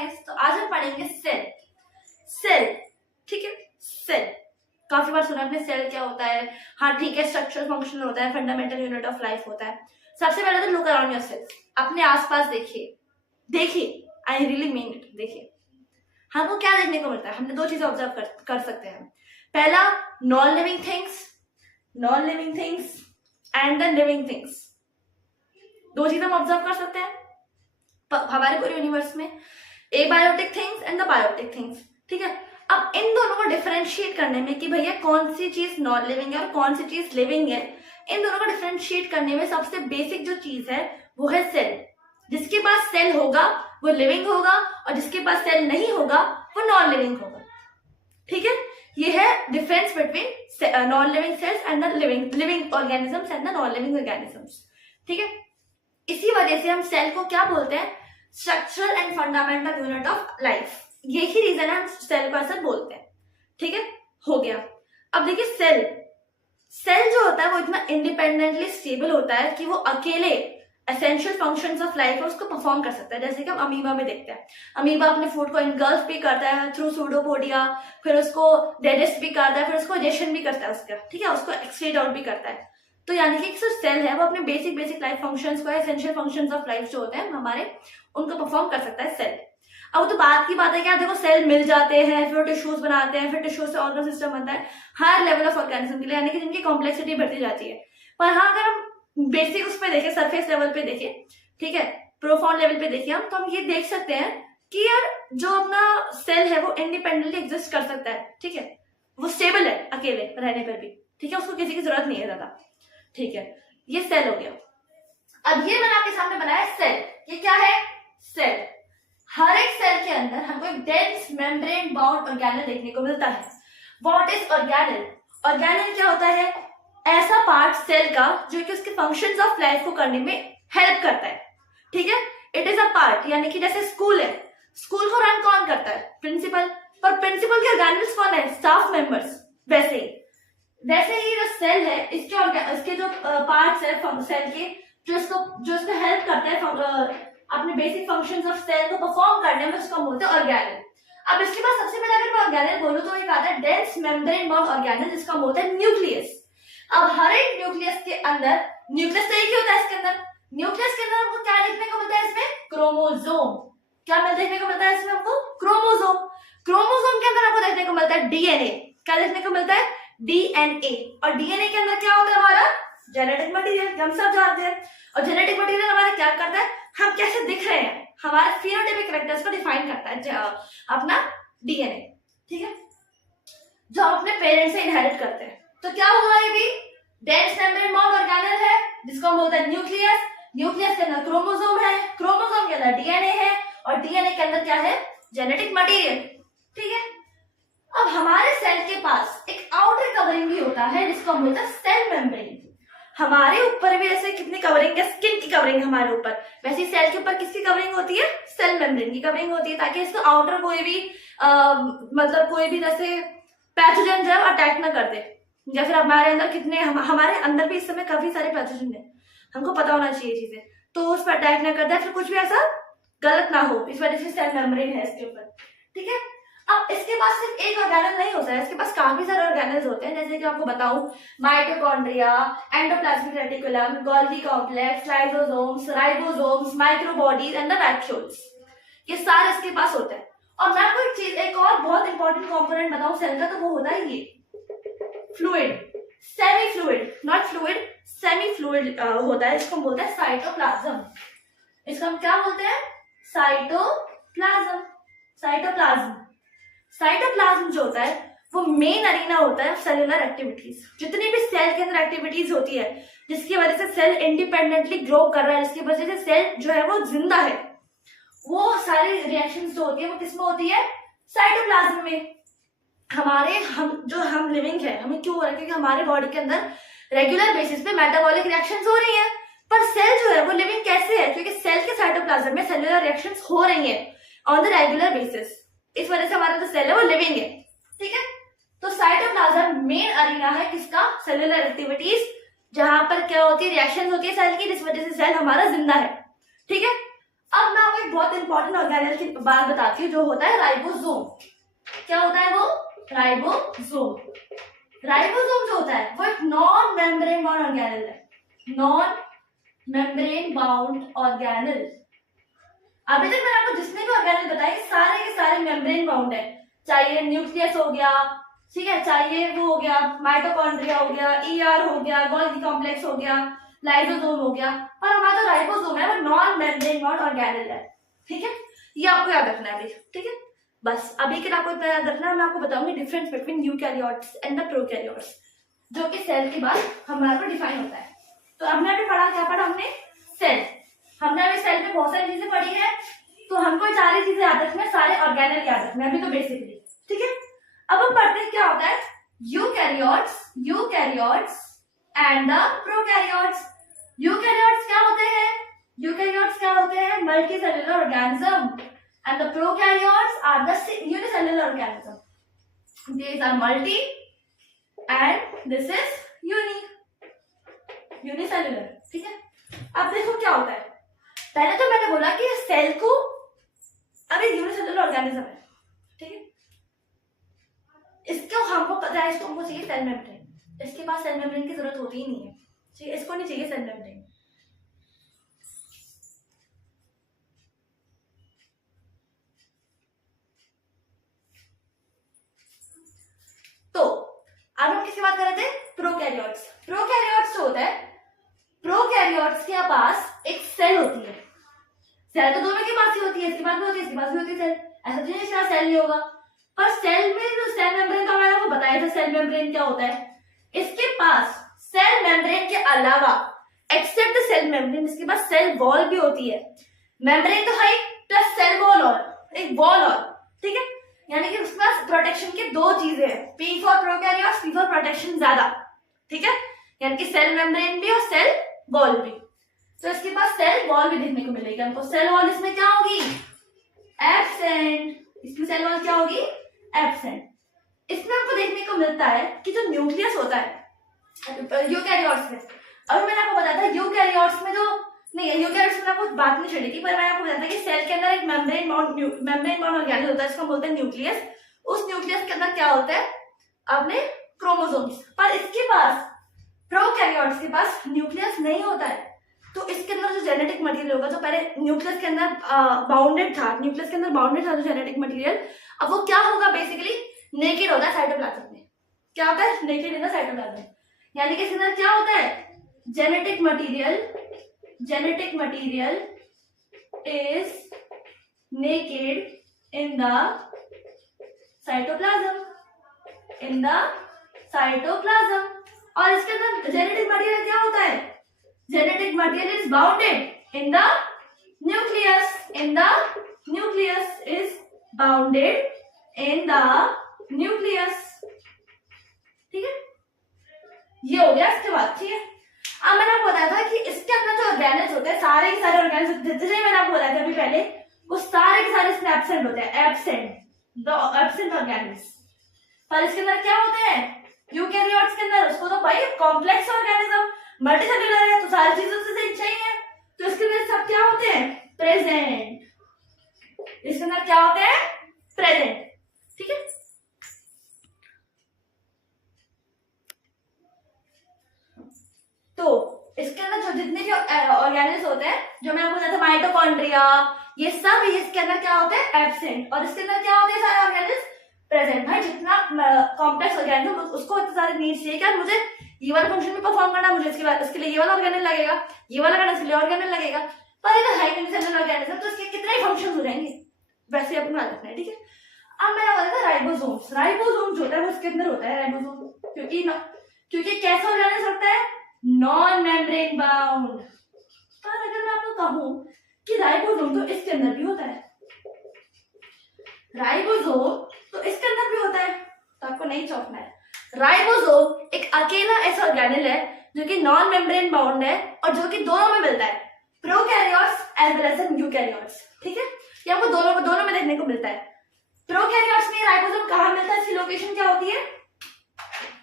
Guys, तो आज हम पढ़ेंगे सेल। सेल, ठीक है, सेल काफी बार सुना आपने सेल क्या होता है। हाँ ठीक है, स्ट्रक्चर फंक्शन होता है, फंडामेंटल यूनिट ऑफ लाइफ होता है। सबसे पहले तो लुक अराउंड योर सेल्फ, अपने आसपास देखिए, देखिए, आई रियली मीन इट, देखिए हमको क्या देखने को मिलता है। हमने दो चीजें ऑब्जर्व कर सकते हैं। पहला, non living things and the living things, दो चीजें हम ऑब्जर्व कर सकते हैं हमारे पूरे यूनिवर्स में, abiotic things and the biotic things, ठीक है। अब इन दोनों को डिफरेंशिएट करने में कि भैया कौन सी चीज नॉन लिविंग है और कौन सी चीज लिविंग है, इन दोनों को डिफरेंशिएट करने में सबसे बेसिक जो चीज है वो है सेल। जिसके पास सेल होगा वो लिविंग होगा और जिसके पास सेल नहीं होगा वो नॉन लिविंग होगा, ठीक है। ये है difference between non living cells and the living organisms and the non living organisms, ठीक है। इसी वजह से हम सेल को क्या बोलते हैं, structural and fundamental unit of life. यही रीजन है हम सेल को ऐसा बोलते हैं, ठीक है। हो गया। अब देखिए सेल जो होता है वो इतना इंडिपेंडेंटली स्टेबल होता है कि वो अकेले एसेंशियल फंक्शंस ऑफ लाइफ है उसको परफॉर्म कर सकता है। जैसे कि हम अमीबा में देखते हैं, अमीबा अपने फूड को इनगल्फ भी करता है थ्रू सूडोपोडिया, फिर उसको डाइजेस्ट भी करता है, फिर उसको डाइजेशन भी करता है उसका, ठीक है, उसको एक्सक्रीट आउट भी करता है। तो यानी कि जो सेल है वो अपने बेसिक लाइफ फंक्शंस को, एसेंशियल फंक्शंस ऑफ लाइफ जो होते हैं हमारे, उनको परफॉर्म कर सकता है सेल। अब तो बात की बात है क्या, देखो सेल मिल जाते हैं, फिर टिश्यूज बनाते हैं, फिर टिश्यूज से ऑर्गन सिस्टम बनता है हायर लेवल ऑफ ऑर्गेनिज्म के लिए, यानी कि जिनकी कॉम्प्लेक्सिटी बढ़ती जाती है। पर हाँ, अगर हम बेसिक उस पर देखें, सरफेस लेवल पे देखें, ठीक है, प्रोफाउंड लेवल पे देखिए हम, तो हम ये देख सकते हैं कि यार जो अपना सेल है वो इंडिपेंडेंटली एग्जिस्ट कर सकता है, ठीक है, वो स्टेबल है अकेले रहने पर भी, ठीक है, उसको किसी की जरूरत नहीं है ज्यादा, ठीक है। ये सेल हो गया। अब ये मैंने आपके सामने बनाया सेल। ये क्या है, सेल। हर एक सेल के अंदर हमको एक डेंस मेम्ब्रेन बाउंड ऑर्गेनेल देखने को मिलता है। What is organelle? ऑर्गेनेल क्या होता है, ऐसा पार्ट सेल का जो कि उसके फंक्शंस ऑफ लाइफ को करने में हेल्प करता है, ठीक है। इट इज अ पार्ट, यानी कि जैसे स्कूल है, स्कूल को रन कौन करता है, प्रिंसिपल, पर प्रिंसिपल के ऑर्गेनल्स कौन है, स्टाफ मेंबर्स। वैसे ही जो सेल है इसके जो पार्ट्स है सेल के, जो इसको हेल्प करते हैं अपने बेसिक फंक्शंस ऑफ सेल को परफॉर्म करने में, उसको बोलते हैं ऑर्गेनेल। अब इसके बाद सबसे पहले अगर मैं ऑर्गेनेल बोलूं तो एक आता है डेंस मेम्ब्रेन बाउंड ऑर्गेनेल, जिसका बोलते हैं न्यूक्लियस। अब हर एक न्यूक्लियस के अंदर, न्यूक्लियस तो एक ही होता है इसके अंदर, न्यूक्लियस के अंदर हमको क्या देखने को मिलता है, इसमें क्रोमोसोम। क्या देखने को मिलता है इसमें हमको, क्रोमोसोम। क्रोमोसोम के अंदर हमको देखने को मिलता है डीएनए। क्या देखने को मिलता है, डीएनए। और डीएनए के अंदर क्या होता है हमारा, जेनेटिक मटेरियल, हम सब जानते हैं। और जेनेटिक मटेरियल हमारा क्या करता है, हम कैसे दिख रहे हैं, हमारे फिनोटाइपिक कैरेक्टर्स को डिफाइन करता है अपना डीएनए, ठीक है, जो हम अपने पेरेंट्स से इनहेरिट करते हैं। तो क्या हुआ, ये भी डेंस मेम्ब्रेन बाउंड ऑर्गेनेल है, जिसको हम बोलते हैं न्यूक्लियस। न्यूक्लियस के अंदर क्रोमोसोम है, क्रोमोसोम के अंदर डीएनए है, और डीएनए के अंदर क्या है, जेनेटिक मटेरियल, ठीक है। अब हमारे सेल के पास एक आउटर कवरिंग भी होता है, जिसको हम बोलते हैं सेल मेम्ब्रेन। हमारे ऊपर भी ऐसे कितनी कवरिंग है, स्किन की कवरिंग हमारे ऊपर, वैसे सेल के ऊपर किसकी कवरिंग होती है, सेल मेम्ब्रेन की कवरिंग होती है, ताकि इसको आउटर कोई भी मतलब कोई भी जैसे पैथोजन जो है अटैक ना कर दे। या फिर हमारे अंदर हमारे अंदर भी इस समय काफी सारे पैथोजन है, हमको पता होना चाहिए चीजें, तो उस पर अटैक ना कर दे, फिर कुछ भी ऐसा गलत ना हो, इस वजह से सेल मेम्ब्रेन है इसके ऊपर, ठीक है। अब इसके पास सिर्फ एक ऑर्गेनेल नहीं होता है, इसके पास काफी सारे ऑर्गेनेल्स होते हैं। जैसे कि आपको बताऊं, mitochondria, endoplasmic reticulum, Golgi complex, lysosomes, ribosomes, microbodies and the vacuoles, ये सारे इसके पास होते हैं। और मैं आपको एक चीज, एक और बहुत इंपॉर्टेंट कंपोनेंट बताऊं सेल का, तो वो होता है ये fluid, semi fluid, not fluid, semi fluid होता है, इसको बोलते हैं साइटोप्लाज्म। इसको हम क्या बोलते हैं, साइटोप्लाज्म। साइटोप्लाज्म जो होता है वो मेन अरीना होता है सेलुलर एक्टिविटीज। जितनी भी सेल के अंदर एक्टिविटीज होती है जिसकी वजह से सेल इंडिपेंडेंटली ग्रो कर रहा है, जिसकी वजह से सेल जो है वो जिंदा है, वो सारी रिएक्शंस जो होती है वो किसमें होती है, साइटोप्लाज्म में। हम लिविंग है, हमें क्यों हो रहा है, क्योंकि हमारे बॉडी के अंदर रेगुलर बेसिस पे मेटाबॉलिक रिएक्शंस हो रही है। पर सेल जो है वो लिविंग कैसे है, क्योंकि सेल के साइटोप्लाज्म में सेलुलर रिएक्शंस हो रही है ऑन द रेगुलर बेसिस, इस वजह से हमारा जो सेल है वो लिविंग है, ठीक है। तो साइटोप्लाज्म मेन अरीना है किसका, सेलुलर एक्टिविटीज, जहां पर क्या होती है, रिएक्शन होती है सेल की, जिस वजह से सेल हमारा जिंदा है, ठीक है। अब मैं आपको एक बहुत इंपॉर्टेंट ऑर्गेनेल की बात बताती हूँ, जो होता है राइबोसोम। क्या होता है वो? राइबोसोम। राइबोसोम जो होता है वो एक नॉन मेम्ब्रेन बाउंड ऑर्गेनेल है, नॉन मेम्ब्रेन बाउंड ऑर्गेनेल। अभी तक मैंने आपको जितने भी ऑर्गेनेल बताए सारे के सारे मेम्ब्रेन बाउंड है, चाहे न्यूक्लियस हो गया, ठीक है, चाहे वो हो गया माइटोकॉन्ड्रिया हो गया, ईआर हो गया, गोल्गी कॉम्प्लेक्स हो गया, लाइसोसोम हो गया, पर हमारा जो राइबोसोम है वो नॉन मेम्ब्रेन बाउंड ऑर्गेनेल है। ठीक है, ये आपको याद रखना है। ठीक है, बस अभी के लिए आपको इतना याद रखना है। मैं आपको बताऊंगी difference between eukaryotes and the prokaryotes, जो कि सेल के बाद हमारे को डिफाइन होता है। तो हमने अभी पढ़ा, क्या पढ़ा हमने? सेल। हमने अभी सेल में बहुत सारी चीजें पढ़ी है, तो हमको सारी चीजें याद रखना है, सारे ऑर्गेनेल याद रखना है अभी तो बेसिकली। ठीक है, अब हम पढ़ते हैं क्या होता है eukaryotes and the prokaryotes. Eukaryotes क्या होते हैं? यूकैरियोट्स क्या होते हैं? Multicellular organism, and the prokaryotes are the unicellular organism. These are multi and this is unicellular. ठीक है, अब देखो क्या होता है। पहले तो मैंने बोला कि सेल को अब एक यूनिसेलुलर ऑर्गेनिज्म है, ठीक है, इसको हमको पता है, इसको हमको चाहिए सेल मेम्ब्रेन। इसके पास सेल मेम्ब्रेन की जरूरत होती ही नहीं है, ठीक है, इसको नहीं चाहिए सेल मेम्ब्रेन। तो अब हम किसकी बात कर रहे थे? प्रोकैरियोट्स। प्रोकैरियोट्स जो होता है, प्रोकैरियोट्स के पास एक सेल होती है। सेल तो दोनों के पास ही होती है, इसके पास भी होती है, इसके पास भी होती है सेल। ऐसा तो नहीं इसका सेल नहीं होगा, पर सेल में जो सेल मेम्ब्रेन का मैंने आपको बताया था, सेल मेम्ब्रेन क्या होता है। इसके पास सेल मेम्ब्रेन के अलावा एक्सेप्ट द सेल मेम्ब्रेन इसके पास सेल वॉल भी होती है। मेम्ब्रेन तो है प्लस सेल वॉल और एक वॉल और, ठीक है, यानी कि उसके पास प्रोटेक्शन की दो चीजें हैं, P for prokaryotes, P for protection ज्यादा, ठीक है, यानी कि सेल मेम्ब्रेन भी और सेल वॉल भी। तो इसके पास सेल वॉल भी देखने को मिलेगी हमको। सेल वॉल इसमें क्या होगी? एब्सेंट। इसमें सेल वॉल क्या होगी? एब्सेंट। इसमें हमको देखने को मिलता है कि जो न्यूक्लियस होता है यूकैरियोट्स में, अभी मैंने आपको बताया था यूकैरियोट्स में जो नहीं, यूकैरियोट्स में आपको बात नहीं छेड़ी थी, पर मैंने आपको बताया था कि सेल के अंदर एक मेम्ब्रेन बाउंड ऑर्गेनेल होता है, इसको बोलते हैं न्यूक्लियस। उस न्यूक्लियस के अंदर क्या होता है? अपने क्रोमोसोम्स। पर इसके पास प्रोकैरियोट्स के पास न्यूक्लियस नहीं होता है, तो इसके अंदर जो जेनेटिक मटेरियल होगा, जो पहले न्यूक्लियस के अंदर बाउंडेड था, न्यूक्लियस के अंदर बाउंडेड था जो जेनेटिक मटेरियल, अब वो क्या होगा? बेसिकली नेकेड होता है साइटोप्लाज्म में। क्या होता है? नेकेड इन द साइटोप्लाज्म, यानी कि इसके अंदर क्या होता है? Genetic material is naked in the cytoplasm, और इसके अंदर जेनेटिक मटेरियल क्या होता है? Genetic material is bounded in the nucleus, ठीक है, ये हो गया इसके बाद। ठीक है, अब मैंने आपको बताया था कि इसके अंदर जो ऑर्गेनेल्स होते हैं, सारे के सारे ऑर्गेनेल्स जैसे मैंने आपको बताया था अभी पहले, वो सारे के सारे इसमें एब्सेंट होते हैं, एब्सेंट ऑर्गेनेल्स। पर इसके अंदर क्या होते हैं? यूकैरियोट्स के अंदर, उसको तो भाई कॉम्प्लेक्स ऑर्गेनिज्म, मल्टीसेलुलर है, तो सारी चीजों से चाहिए, तो इसके अंदर सब क्या होते हैं? प्रेजेंट। इसके अंदर क्या होते हैं? प्रेजेंट। ठीक है, तो इसके अंदर जो जितने भी ऑर्गेनेल्स होते हैं, जो मैंने आपको बताया था माइटोकॉन्ड्रिया, ये सब इसके अंदर क्या होते हैं? एब्सेंट। और इसके अंदर क्या होते हैं? सारे ऑर्गेनेल्स प्रेजेंट। भाई जितना कॉम्प्लेक्स ऑर्गेनिज्म, उसको इतने सारे नीड्स चाहिए क्या? मुझे ये वाला फंक्शन भी परफॉर्म करना, मुझे इसके लिए ये वाला ऑर्गेनेल लगेगा, ये वाला करना इसके लिए ऑर्गेनेल लगेगा, पर ये तो है यूनिसेलुलर ऑर्गेनिज्म, तो इसके कितने ही फंक्शंस हो जाएंगे, वैसे अपन याद रखना है। ठीक है, अब मैंने बोला था राइबोसोम्स। राइबोसोम जो होता है वो इसके अंदर होता है, राइबोसोम, क्योंकि कैसा ऑर्गेनेल होता है? Non membrane bound. पर अगर मैं आपको कहूं कि राइबोसोम तो इसके अंदर भी होता है, राइबोसोम तो इसके अंदर भी होता है, तो आपको नहीं चौंकना है। राइबोसोम एक अकेला ऐसा ऑर्गेनेल है जो कि नॉन मेम्ब्रेन बाउंड है और जो कि दोनों में मिलता है, prokaryotes as well as eukaryotes. ठीक है, ये आपको दोनों में देखने को मिलता है। प्रोकैरियोट्स में राइबोसोम कहां मिलता है? इसकी लोकेशन क्या होती है?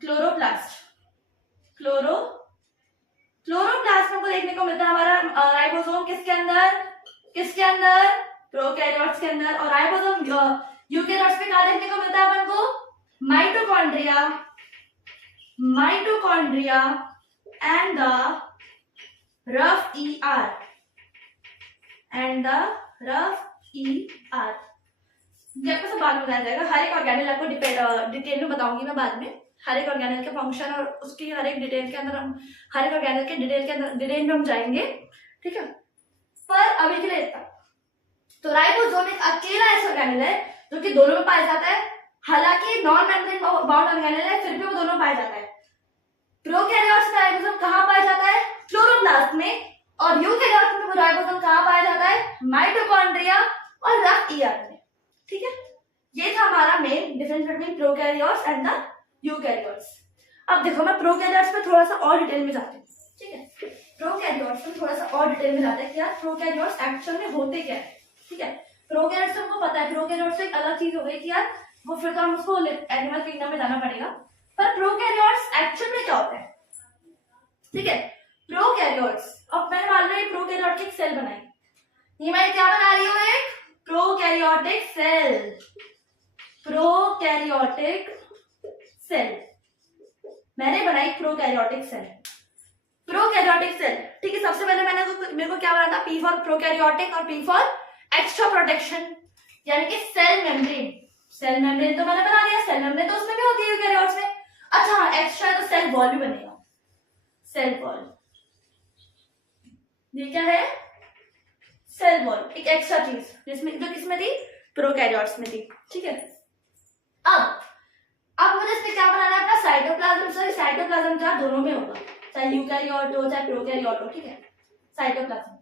क्लोरोप्लास्ट। क्लोरोप्लास्ट में को देखने को मिलता है हमारा राइबोसोम, किसके अंदर? किसके अंदर? प्रोकैरियोट्स के अंदर। और राइबोसोम यूकैरियोट्स में क्या देखने को मिलता है अपन को? Mitochondria, mitochondria and the rough ER, and the rough ER। ये आपको सब बाद में बताया जाएगा। हर एक ऑर्गेनेल आपको डिटेल में बताऊंगी मैं बाद में, हर एक ऑर्गेनेल के फंक्शन और उसकी हर एक डिटेल के अंदर हम हर एक ऑर्गेनेल के डिटेल के अंदर डिटेल में हम जाएंगे, ठीक है। पर अभी के लिए इतना। तो राइबोसोम एक अकेला ऐसा ऑर्गेनेल है जो कि दोनों में पाया जाता है, हालांकि नॉन मेम्ब्रेन बाउंड ऑर्गेनेल है फिर भी वो दोनों में पाया जाता है। प्रोकैरियोट्स में राइबोसोम कहाँ पाया जाता है? क्लोरोप्लास्ट में। और यूकैरियोट्स में राइबोसोम कहाँ पाया जाता है? माइटोकॉन्ड्रिया और रफ ER में, ठीक है। ये था हमारा main difference between prokaryotes and the eukaryotes. अब देखो मैं प्रोकैरियोट्स में थोड़ा सा और डिटेल में जाती हूँ, ठीक है। प्रोकैरियोट्स में थोड़ा सा और डिटेल में जाते हैं कि यार प्रोकैरियोट्स एक्चुअल में होते क्या है, ठीक है। प्रोकैरियोट्स हमको पता है, प्रोकैरियोट्स एक अलग चीज हो गई कि यार वो फिर तो हम उसको एनिमल किंगडम में जाना पड़ेगा। पर प्रोकैरियोट्स एक्चुअल में क्या होता है, ठीक है। प्रोकैरियोट्स, अब मैंने मान लो एक प्रोकैरियोट की एक सेल बनाई, ये मैं क्या बना रही हूँ? एक प्रोकैरियोटिक सेल, प्रोकैरियोटिक सेल मैंने बनाई, प्रोकैरियोटिक सेल, प्रोकैरियोटिक सेल, ठीक है। सबसे पहले मेरे को क्या बनाना था? P फॉर प्रोकैरियोटिक और P फॉर एक्स्ट्रा प्रोटेक्शन, यानी कि सेल मेम्ब्रेन। सेल मेम्ब्रेन तो मैंने बना दिया, सेल मेम्ब्रेन तो उसमें भी होती है यूकैरियोट्स में। अच्छा हाँ, एक्स्ट्रा तो सेल वॉल भी बनेगा, सेल वॉल। ये क्या है? सेल वॉल, एक एक्स्ट्रा चीज जिसमें जो किसमें थी? प्रोकैरियोट्स में थी, ठीक है। अब मुझे इसमें क्या बनाना है? अपना साइटोप्लाज्म। सॉरी, साइटोप्लाज्म क्या दोनों में होगा, चाहे यूकैरियोट हो चाहे प्रोकैरियोट हो, ठीक है। साइटोप्लाज्म।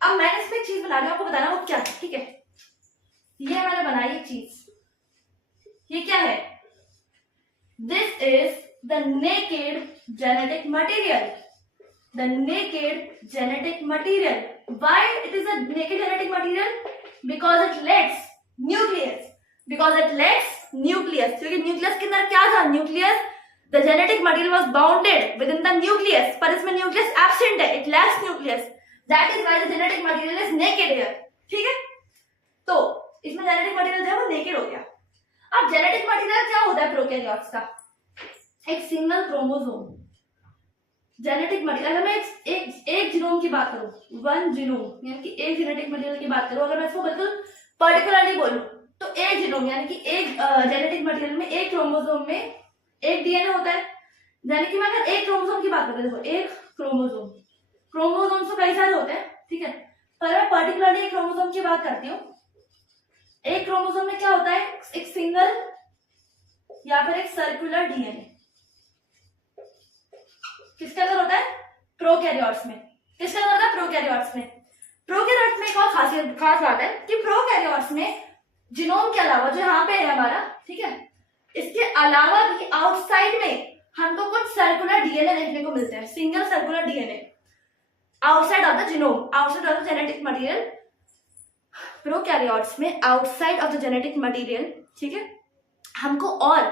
अब मैंने इसमें एक चीज बना रही हूँ, आपको बताना वो क्या है, ठीक है। ये मैंने बनाई एक चीज, ये क्या है? This is the naked genetic material, the naked genetic material. Why it is a naked genetic material? Because it lacks nucleus, because it lacks nucleus, क्योंकि न्यूक्लियस के अंदर क्या था? Nucleus, the genetic material was bounded within the nucleus, पर इसमें nucleus absent है, it lacks nucleus, that is why the genetic material is naked here, ठीक है। तो इसमें जेनेटिक मटेरियल जो है वो नेकेड हो गया। अब जेनेटिक मटेरियल क्या होता है प्रोकैरियोट्स का? एक सिंगल क्रोमोसोम। जेनेटिक मटेरियल, अगर मैं एक जीनोम की बात करूं, वन जीनोम यानी कि एक जेनेटिक मटेरियल की बात करूं, अगर मैं इसको बिल्कुल पर्टिकुलरली बोलूं तो एक जीनोम यानी कि एक जेनेटिक मटेरियल में एक क्रोमोसोम में एक DNA होता है। यानी कि मैं अगर एक क्रोमोसोम की बात करती हूँ, देखो एक क्रोमोसोम तो कई सारे होते हैं, ठीक है। पर मैं पर्टिकुलरली एक क्रोमोसोम की बात करती हूँ। एक क्रोमोसोम में क्या होता है? एक सिंगल या फिर एक सर्कुलर DNA। किसके अंदर होता है? प्रोकैरियोट्स में। किसके अंदर होता है? प्रोकैरियोट्स में। प्रोकैरियोट्स में एक और खास बात है कि प्रोकैरियोट्स में जीनोम के अलावा, जो यहाँ पे है हमारा, ठीक है, इसके अलावा भी आउटसाइड में हमको कुछ सर्कुलर DNA देखने को मिलते हैं, single circular DNA outside of the genome, outside of the genetic material. Prokaryotes में outside of the genetic material, ठीक है, हमको और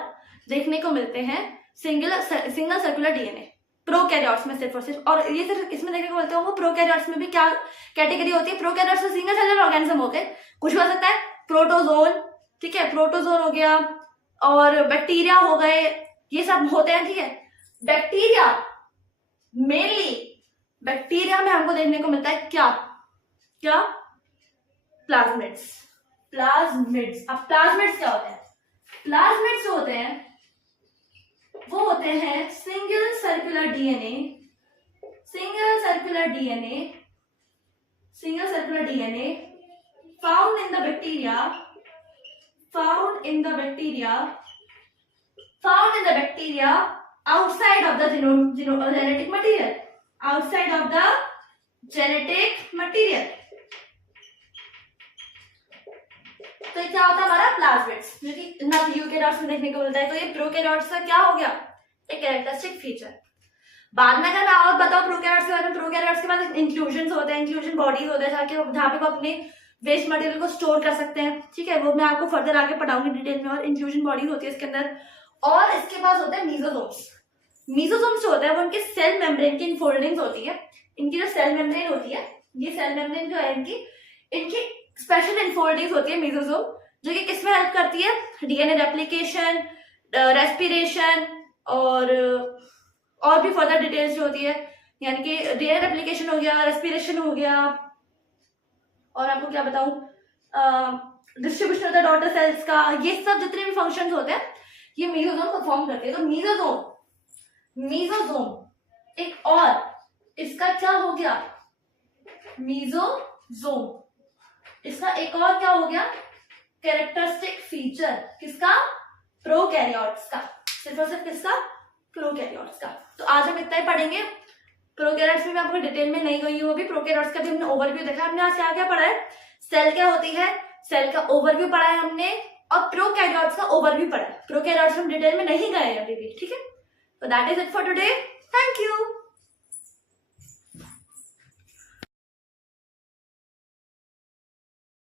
देखने को मिलते हैं सिंगल सर्कुलर DNA प्रोकैरियोट्स में सिर्फ और सिर्फ। और ये सिर्फ इसमें देखने को मिलते हैं। वो प्रोकैरियोट्स में भी क्या कैटेगरी होती है? प्रोकैरियोट्स में सिंगल सेलुलर ऑर्गेनिज्म होते हैं, कुछ हो सकता है प्रोटोजोन, ठीक है, प्रोटोजोन हो गया, और बैक्टीरिया हो गए, ये सब होते हैं, ठीक है। बैक्टीरिया, मेनली बैक्टीरिया में हमको देखने को मिलता है क्या? प्लाज्मिड्स। अब प्लाज्मिड्स क्या होते हैं? प्लाज्मिड्स होते हैं, वो होते हैं single circular DNA found in the bacteria outside of the genetic material, outside of the genetic material। तो क्या होता है हमारा? प्लाज्मिड्स, जो कि ना यूकैरियोट्स में देखने को मिलता है। तो ये प्रोकैरियोट्स का क्या हो गया? एक कैरेक्टरिस्टिक फीचर। बाद में अगर मैं और बताऊं प्रोकैरियोट्स के बारे में, प्रोकैरियोट्स के बाद इंक्लूजन्स होते हैं, इंक्लूजन बॉडीज होते हैं जहाँ पे वो अपने वेस्ट मटेरियल को स्टोर कर सकते हैं, ठीक है। वो मैं आपको फर्दर आगे पढ़ाऊंगी डिटेल में। और इंक्लूजन बॉडीज होती है इसके अंदर। और इसके पास होते हैं मीजोसोम्स जो होता है वो उनके सेल मेम्ब्रेन की इनफोल्डिंग्स होती है। इनकी जो सेल मेम्ब्रेन होती है, ये सेल मेम्ब्रेन जो है इनकी, इनकी स्पेशल इनफोल्डिंग्स होती है मेसोसोम, जो कि किसमें हेल्प करती है, डीएनए रेप्लिकेशन, रेस्पिरेशन और भी फर्दर डिटेल्स जो होती है, यानी कि डीएनए रेप्लिकेशन हो गया, रेस्पिरेशन हो गया, और आपको क्या बताऊं, distribution of the daughter cells का, ये सब जितने भी फंक्शंस होते हैं ये मेसोसोम परफॉर्म करते हैं। तो मेसोसोम एक और इसका क्या हो गया, मेसोसोम इसका एक और क्या हो गया कैरेक्टरिस्टिक फीचर, किसका, प्रोकैरियोट्स का, सिर्फ और सिर्फ किसका, प्रोकैरियोट्स का। तो आज हम इतना ही पढ़ेंगे। प्रोकैरियोट्स में मैं आपको डिटेल में नहीं गई हूँ, अभी प्रोकैरियोट्स का भी हमने ओवरव्यू देखा। हमने आज क्या क्या पढ़ा है, सेल क्या होती है, सेल का ओवरव्यू पढ़ा है हमने, और प्रोकैरियोट्स का ओवरव्यू पढ़ा है। प्रोकैरियोट्स हम डिटेल में नहीं गए अभी भी, ठीक है। तो that is it for today, thank you.